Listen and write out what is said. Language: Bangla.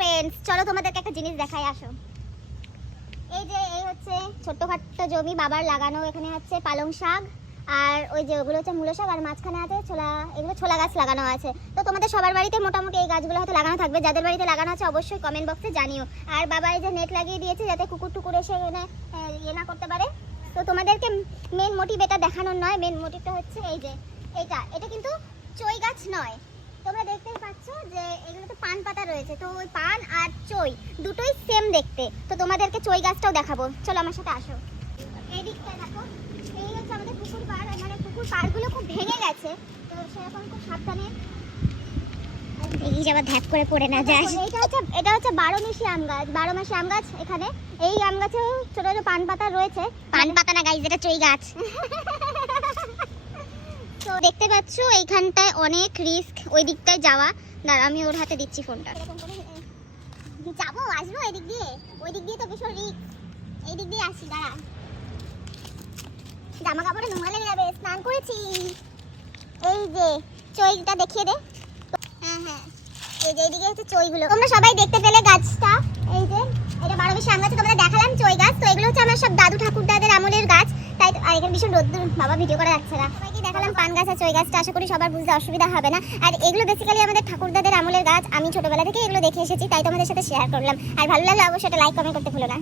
ফ্রেন্ডস চলো তোমাদেরকে একটা জিনিস দেখাই, আসো। এই যে, এই হচ্ছে ছোট্টখাট্ট জমি বাবার লাগানো, এখানে হচ্ছে পালং শাক, আর ওই যে ওগুলো হচ্ছে মূলো শাক, আর মাঝখানে আছে ছোলা, এগুলো ছোলা গাছ লাগানো আছে। তো তোমাদের সবার বাড়িতে মোটামুটি এই গাছগুলো হয়তো লাগানো থাকবে, যাদের বাড়িতে লাগানো আছে অবশ্যই কমেন্ট বক্সে জানিও। আর বাবা এই যে নেট লাগিয়ে দিয়েছে যাতে কুকুর টুকুর এসে এখানে ইয়ে না করতে পারে। তো তোমাদেরকে মেন মোটিভ এটা দেখানোর নয় মেন মোটিভটা হচ্ছে এই যে এটা এটা কিন্তু চই গাছ নয়। তোমরা দেখতেই পাচ্ছ যে এগুলোতে পান পাতা রয়েছে। তো ওই পান আর চই দুটোই সেম দেখতে। তো তোমাদেরকে চই গাছটাও দেখাবো। চলো আমার সাথে আসো। এই দিকটা দেখো। এই হচ্ছে আমাদের পুকুর পাড়। মানে পুকুর পাড়গুলো খুব ভেঙে গেছে। তো সেরকম খুব সাবধানে এই আবার ধ্যাপ করে পড়ে না যাস এটা হচ্ছে এটা হচ্ছে বারো মাসি আম গাছ বারো মাসি আম গাছ এখানে। এই আম গাছেও ছোট ছোট পান পাতা রয়েছে। পান পাতা না গাছ এটা চই গাছ। পাচ্ছ এইখানটায় অনেক রিস্ক ওই দিকটায় যাওয়া। দাঁড়া আমি ওর হাতে দিচ্ছি ফোনটা যাব আসব এদিক দিয়ে? ওই দিক দিয়ে তো ভীষণ রিস্ক এই দিক দিয়ে আসি দাঁড়া। জামা কাপড়ে নোংরা লেগে যাবে স্নান করেছি। এই যে চইটা দেখিয়ে দে। হ্যাঁ হ্যাঁ। এই যে এইদিকে হচ্ছে চইগুলো তোমরা সবাই দেখতে পেলে গাছটা। এই যে এটা বারো বেশি আম গাছ তোমাদের দেখালাম চই গাছ তো এগুলো হচ্ছে আমার সব দাদু ঠাকুরদাদের আমলের গাছ তাই তো- আর এখানে ভীষণ রোদ্দুর, বাবা ভিডিও করা যাচ্ছে না। সবাইকে দেখালাম পান গাছ আছে ওই গাছটা, আশা করি সবার বুঝতে অসুবিধা হবে না। আর এগুলো বেসিক্যালি আমাদের ঠাকুরদাদের আমলের গাছ, আমি ছোটবেলা থেকে এগুলো দেখে এসেছি, তাই তোমাদের সাথে শেয়ার করলাম। আর ভালো লাগলে অবশ্যই একটা লাইক কমেন্ট করতে ভুলো না।